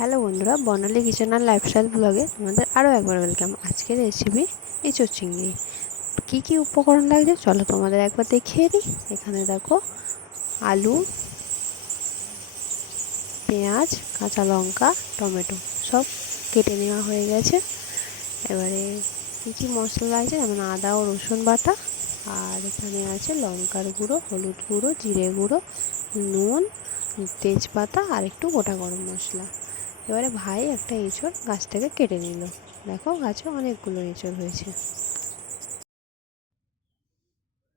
Hello বন্ধুরা বর্ণালী kitchen আর lifestyle ব্লগে তোমাদের আরও একবার ওয়েলকাম আজকের রেসিপি এঁচোর চিংড়ি কী কী উপকরণ লাগছে? চলো তোমাদের একবার দেখিয়ে দিই। এখানে দেখো আলু, পেঁয়াজ, কাঁচা লঙ্কা, টমেটো সব কেটে নেওয়া হয়ে গেছে। এবারে কী কী মশলা আছে যেমন আদা ও রসুন বাটা, আর এখানে আছে লঙ্কার গুঁড়ো, হলুদ গুঁড়ো, জিরে গুঁড়ো, নুন, তেজপাতা, আর একটু গোটা গরম মশলা। এবারে ভাই একটা এঁচড় গাছ থেকে কেটে নিল। দেখো গাছে অনেকগুলো এঁচড় হয়েছে।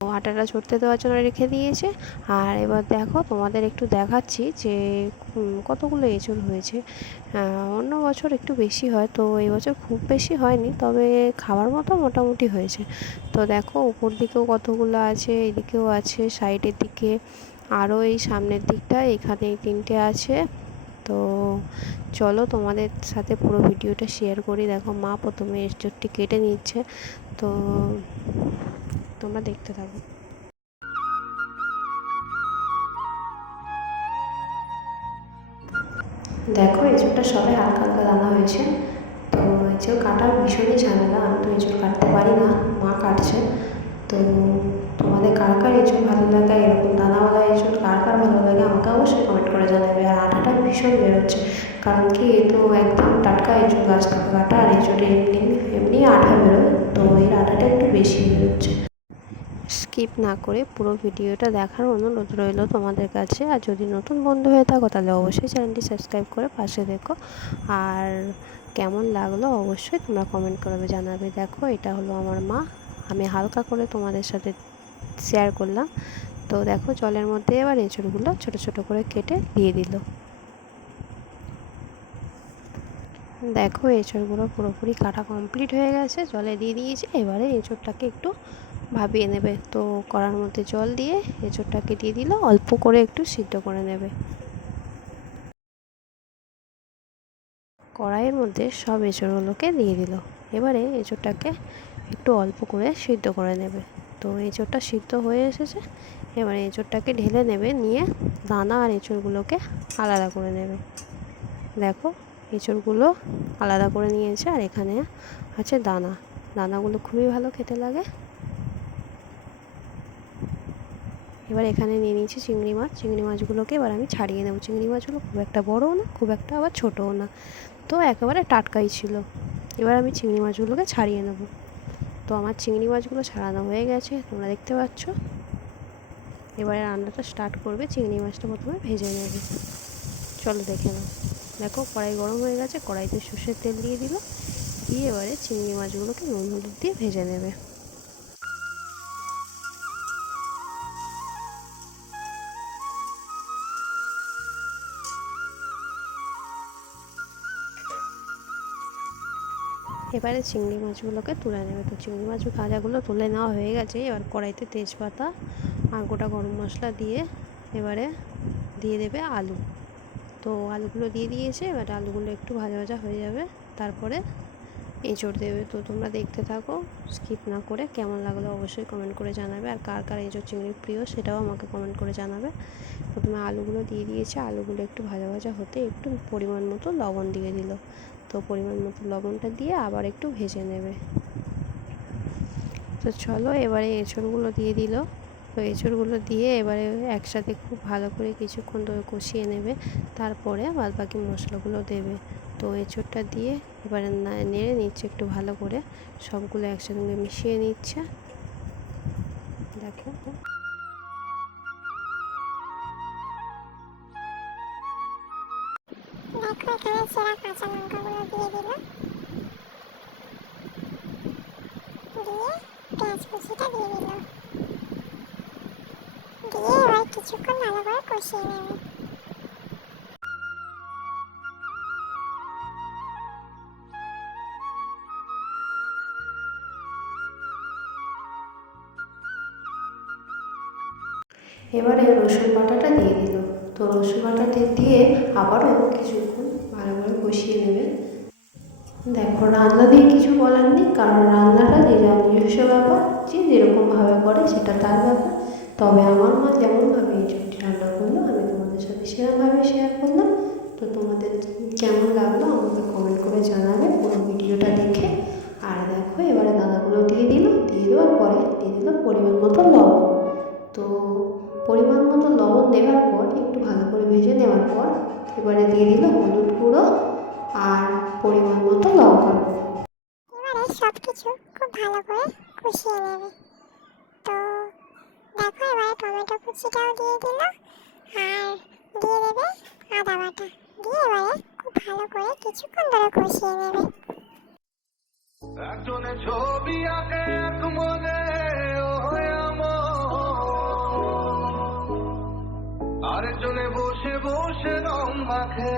আটাটা ছড়তে দেওয়ার জন্য রেখে দিয়েছে। আর এবার দেখো তোমাদের একটু দেখাচ্ছি যে কতগুলো এঁচড় হয়েছে। অন্য বছর একটু বেশি হয়, তো এই বছর খুব বেশি হয়নি, তবে খাবার মতো মোটামুটি হয়েছে। তো দেখো উপর দিকেও কতগুলো আছে, এদিকেও আছে, সাইডের দিকে আরও এই সামনের দিকটা এখানে তিনটে আছে। তো চলো তোমাদের সাথে পুরো ভিডিওটা শেয়ার করি। দেখো, মা প্রথমে এঁচড়টি কেটে নিচ্ছে। তো তোমরা দেখতে থাকো। দেখো এঁচড়টা সবাই হালকা হালকা দানা হয়েছে। তো এঁচড় কাটার ভীষণই ঝামেলা। আমি তো এঁচড় কাটতে পারি না, মা কাটছে। তো তোমাদের কার কার এঁচড় ভালো লাগে এরকম দানাওয়ালা এঁচড় কার কার ভালো লাগে আমাকে অবশ্যই কমেন্ট করে জানাবে আর আটাটা ভীষণ বেরোচ্ছে। কারণ কি, এ তো একদম টাটকা এঁচড় গাছ থেকে কাটা, আর এঁচড়ে এমনি এমনি আঠা বেরোয়, তো এর আটাটা একটু বেশি বেরোচ্ছে। স্কিপ না করে পুরো ভিডিওটা দেখার অনুরোধ রইল তোমাদের কাছে। আর যদি নতুন বন্ধু হয়ে থাকো, তাহলে অবশ্যই চ্যানেলটি সাবস্ক্রাইব করে পাশে দেখো। আর কেমন লাগল অবশ্যই তোমরা কমেন্ট করবে জানাবে। দেখো, এটা হলো আমার মা। আমি হালকা করে তোমাদের সাথে শেয়ার করলাম। তো দেখো, জলের মধ্যে এবার এঁচড়গুলো ছোট ছোট করে কেটে দিয়ে দিল। দেখো এঁচড়গুলো পুরোপুরি কাটা কমপ্লিট হয়ে গেছে, জলে দিয়ে দিয়েছি। এবারে এঁচড়টাকে একটু ভাবিয়ে নেবে। তো কড়ার মধ্যে জল দিয়ে এঁচড়টাকে দিয়ে দিল, অল্প করে একটু সিদ্ধ করে নেবে। কড়াইয়ের মধ্যে সব এঁচড়গুলোকে দিয়ে দিল। এবারে এঁচড়টাকে একটু অল্প করে সিদ্ধ করে নেবে। তো এঁচড়টা সিদ্ধ হয়ে এসেছে। এবারে এঁচড়টাকে ঢেলে নেবে, নিয়ে দানা আর এঁচড়গুলোকে আলাদা করে নেবে। দেখো এঁচড়গুলো আলাদা করে নিয়েছে আর এখানে আছে দানা। দানাগুলো খুবই ভালো খেতে লাগে। এবার এখানে নিয়ে নিয়েছি চিংড়ি মাছ। চিংড়ি মাছগুলোকে এবার আমি ছাড়িয়ে নেব। চিংড়ি মাছগুলো খুব একটা বড়ও না, খুব একটা আবার ছোটও না। তো একেবারে টাটকাই ছিল। এবার আমি চিংড়ি মাছগুলোকে ছাড়িয়ে নেব। তো আমার চিংড়ি মাছগুলো ছাড়ানো হয়ে গেছে, তোমরা দেখতে পাচ্ছ। এবারে রান্নাটা স্টার্ট করবে। চিংড়ি মাছটা প্রথমে ভেজে নেবে। চলো দেখে নাও। দেখো, কড়াই গরম হয়ে গেছে, কড়াইতে সর্ষের তেল দিয়ে দিল। দিয়ে এবারে চিংড়ি মাছগুলোকে নুন হলুদ দিয়ে ভেজে নেবে। এবারে চিংড়ি মাছগুলোকে তুলে নেবে। তো চিংড়ি মাছ ভাজাগুলো তুলে নেওয়া হয়ে গেছে। এবার কড়াইতে তেজপাতা আর গোটা গরম মশলা দিয়ে এবারে দিয়ে দেবে আলু। তো আলুগুলো দিয়ে দিয়েছে, এবার আলুগুলো একটু ভাজা ভাজা হয়ে যাবে। তারপরে এঁচড় দেবে। তো তোমরা দেখতে থাকো স্কিপ না করে কেমন লাগল অবশ্যই কমেন্ট করে জানাবে। আর কার কার এঁচড় চিংড়ি প্রিয় সেটাও আমাকে কমেন্ট করে জানাবে। প্রথমে আলুগুলো দিয়ে দিয়েছে, আলুগুলো একটু ভাজা ভাজা হতে একটু পরিমাণ মতো লবণ দিয়ে দিল। তো পরিমাণ মতো লবণটা দিয়ে আবার একটু ভেজে নেবে। তো চলো এবারে এঁচড়গুলো দিয়ে দিল। তো এঁচড়গুলো দিয়ে এবারে একসাথে খুব ভালো করে কিছুক্ষণ ধরে কষিয়ে নেবে। তারপরে বাদ বাকি মশলাগুলো দেবে। তো এঁচড়টা দিয়ে এবারে নেড়ে নিচ্ছে একটু ভালো করে। সবগুলো একসঙ্গে মিশিয়ে নিচ্ছে। দেখো। দিয়ে দিয়ে পেঁয়াজ কুচিটা দিয়ে দিয়ে এবার কিছুক্ষণ ভালো করে কষিয়ে এবারে রসুন বাটাটা দিয়ে দিল। তো রসুন বাটাটা দিয়ে আবারও কিছুক্ষণ ভালো করে কষিয়ে নেবে। দেখো, রান্না দিয়ে কিছু বলার নেই, কারণ রান্নাটা যে যার নিজস্ব ব্যাপার, যে যেরকমভাবে করে সেটা তার ব্যাপার। তবে আমার মা যেমনভাবে এই ছুটি রান্না করল, আমি তোমাদের সাথে সেরকমভাবে শেয়ার করলাম। তো তোমাদের কেমন লাগল আমাকে কমেন্ট করে জানাবে পুরো ভিডিওটা দেখে। আর দেখো, এবারে দানাগুলো দিয়ে দিল, দিয়ে দেওয়ার পরে দিয়ে দিল পরিমাণ মতো লবণ। তো পরিমাণ মতো লবণ দেওয়ার পর, একটু ভালো করে ভেজে নেওয়ার পর, এবারে দিয়ে দিল হলুদ গুঁড়ো আর পরিমাণ মতো এবারে সব কিছু খুব ভালো করে কষিয়ে নেবে। তো দেখো এবারে টমেটো কুচিটাও দিয়ে দিল। আর দিয়ে দেবে আদা বাটা। দিয়ে এবারে খুব ভালো করে কিছুক্ষণ ধরে কষিয়ে নেবে। একজনে ছবি আঁকে, এক মনে। আরেকজনে বসে বসে রং মাখে।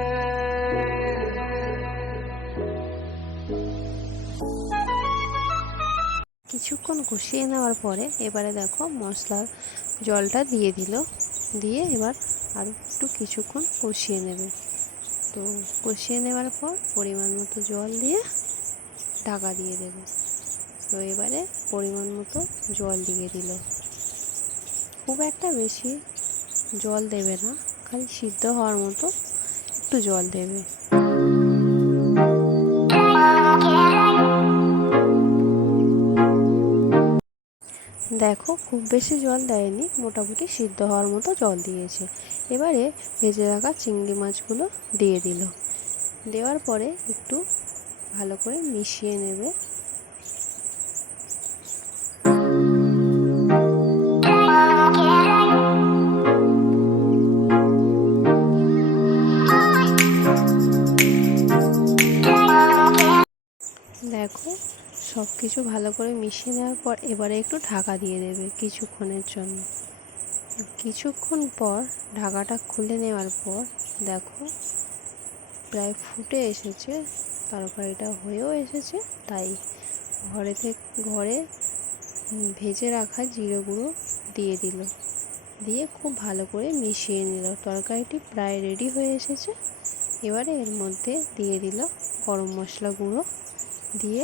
কিছুক্ষণ কষিয়ে নেওয়ার পরে এবারে দেখো মশলার জলটা দিয়ে দিল। দিয়ে এবার আর একটু কিছুক্ষণ কষিয়ে নেবে। তো কষিয়ে নেওয়ার পর পরিমাণ মতো জল দিয়ে ঢাকা দিয়ে দেবে। তো এবারে পরিমাণ মতো জল দিয়ে দিল। খুব একটা বেশি জল দেবে না, খালি সিদ্ধ হওয়ার মতো একটু জল দেবে। দেখো, খুব বেশি জল দেয়নি, মোটামুটি সিদ্ধ হওয়ার মতো জল দিয়েছে। এবারে ভেজে রাখা চিংড়ি মাছগুলো দিয়ে দিল। দেওয়ার পরে একটু ভালো করে মিশিয়ে নেবে। সব কিছু ভালো করে মিশিয়ে নেওয়ার পর এবারে একটু ঢাকা দিয়ে দেবে কিছুক্ষণের জন্য। কিছুক্ষণ পর ঢাকাটা খুলে নেওয়ার পর দেখো প্রায় ফুটে এসেছে, তরকারিটা হয়েও এসেছে, তাই ঘরে থেকে, ঘরে ভেজে রাখা জিরে গুঁড়ো দিয়ে দিল। দিয়ে খুব ভালো করে মিশিয়ে নিল। তরকারিটি প্রায় রেডি হয়ে এসেছে। এবারে এর মধ্যে দিয়ে দিল গরম মশলা গুঁড়ো। দিয়ে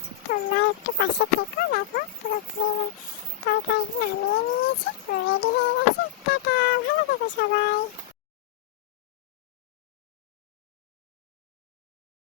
માઇક પાસે ફેંકો નાખો রোদ্রের তরকারি নামিয়ে নিয়েছে রেডি হয়ে গেছে টাটা ভালো থেকো সবাই